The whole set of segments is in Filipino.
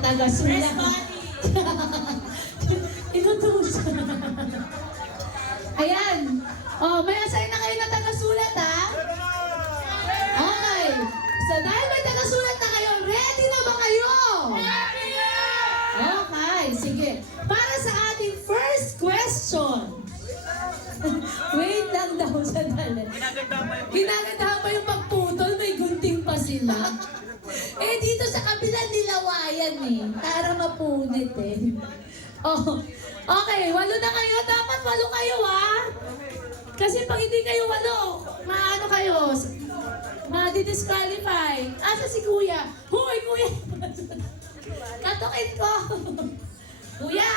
taga-sulat. Inutusan. Ayan. Oh, may assign na kayo na taga-sulat, ha? Okay. So, dahil may taga-sulat na kayo, ready na ba kayo? Okay, sige. Para sa ating first question. Wait lang daw, sandali. Ginagandahan pa yung pagputol, may gunting pa sila. Eh, dito sa kabila nilawayan eh. Para mapunit eh. Oh, okay, 8 na kayo. Dapat 8 kayo, ha? Kasi pag hindi kayo 8, maano kayo? Ma-disqualify. Asa si Kuya? Hoy, Kuya! Katukin ko! Kuya!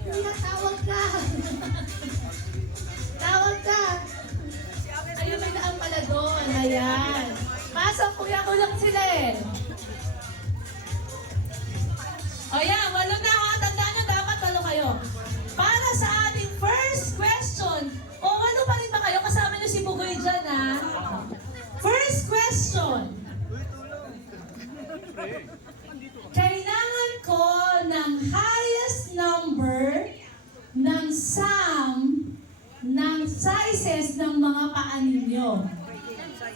Kuya, tawag ka! Tawag ka! Ayun, may daan pala doon. Ayan. Pasok, Kuya, kulang sila eh. O yan, 8 na ha. Tandaan nyo, dapat 8 kayo. Para sa ating first question, o 8 pa rin ba kayo? Kasama nyo si Bugoy dyan, ha? First question. Kailangan ko ng highest number ng sum ng sizes ng mga paa ninyo.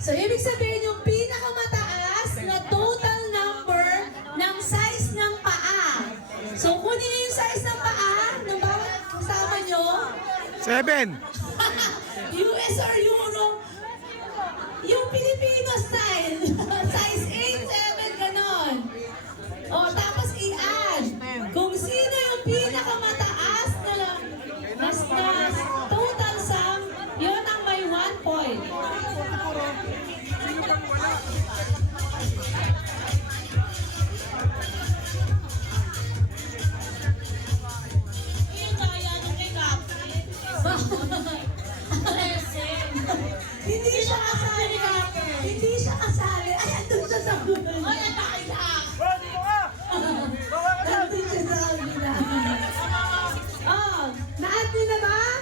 So, ibig sabihin yung pinakamataas na total number ng size ng paa. So, kunin niyo yung size ng paa ng bawat kasama nyo. 7. US or Euro. Yung Filipino style. Size 8, 7, ganon. O, tapos i-add. Kung sino yung pinakamataas na total sum, yun ang may 1 point. Hindi siya kasali. Hindi siya kasali. Ay, andun siya sa gulo. Ay, ang nakilang. Andun siya sa gulo. Oh, na-add niyo na ba?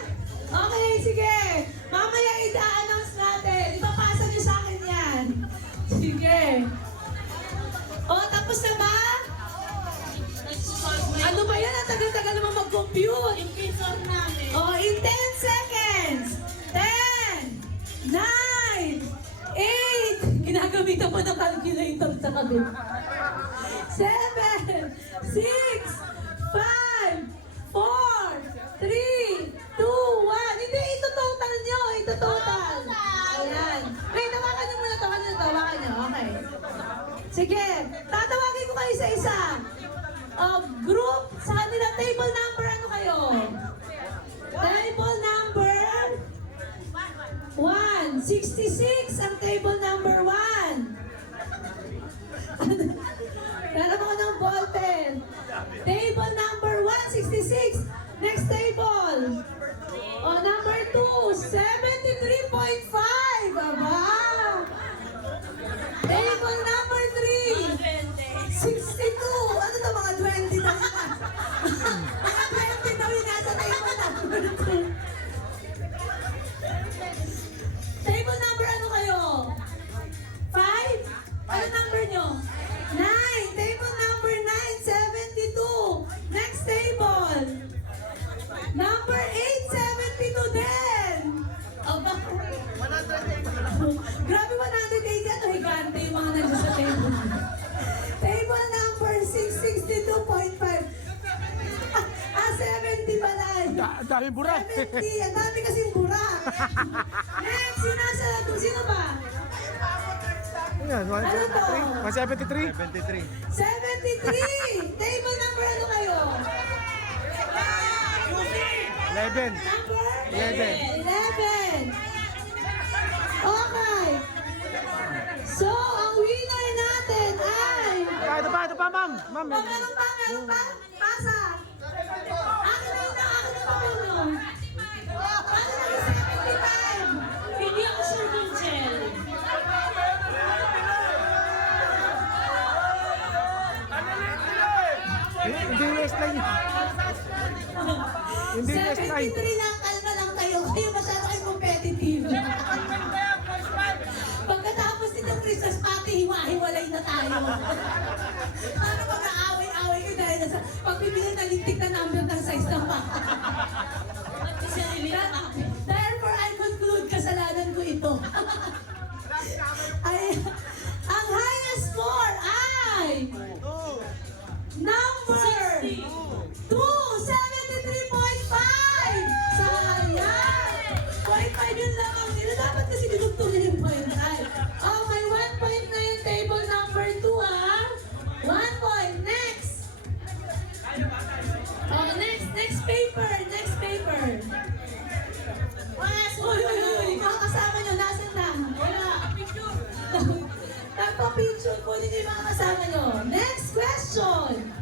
Okay, sige. Mamaya i-announce natin. Ipapasa niyo sa akin yan. Sige. Oh, tapos na ba? Ano ba yan? Ang tagal-tagal naman mag-compute. Yung pizza namin. Oh, in 10 seconds. 10, 9, 8. Ginagamitan pa ng calculator sa kabila. 7, 6, 5, 4, 3, 2, 1. Hindi, ito total nyo. Ito total. Ayan. Wait, tawakan nyo muna. Tawakan nyo. Okay. Sige. Tatawagin ko kayo sa isa. Group, sa kanila, table number, ano kayo? Table number 1. 66 ang table number 1. Meron ako ng ballpen. Table number 1, 66. Next table. Number 2, 73.5. Aba! Table number 3, 62. Ano to, mga 20 na? Mga 20 na yung nasa table number 2. Table number ano kayo? 5? Ano number nyo? 9. Table number 9, 72. Next table. Number 8, 72 din. Aba. Grabe 180 yan. Higante yung mga nandiyo sa table. Table number 6, 62.5. 70 pala. Ang daming bura. 70. Ang dami kasing bura. Next, sino ba? Ayan, Ano to? 173. 73! Table number ano kayo? 11. Number? 11. 11! Okay. So, ang winner natin ay... Ito pa, ma'am. Ma'am. Meron pa? Pasa! Akin na yun, akin na pa yun. Paano naging 75? Hindi ako sure kung gel. Hindi yung S-line. Hindi yung S-line. 73 lang, kalma lang kayo. Kayo masyado kayo competitive. Pagkatapos nitong Christmas party, hiwa-hiwalay na tayo. kayo. Paano mag-aaway-aaway kayo dahil sa pagpipili ng lintik na number ng size ng baka? At kasi nilita ako. Therefore, I conclude kasalanan ko ito. Ay, ang highest score ay number 2, 73.5! Sayang! 0.5 yun lang ang nila. Dapat kasi dinugtulin yung 0.5. Okay, 1 point na yung table number 2, ha? 1 point. Next! Okay, next paper. Next paper. Uy, mga kasama nyo, nasan na? Wala, picture. Nagpa-picture po din yung mga kasama nyo. Next question!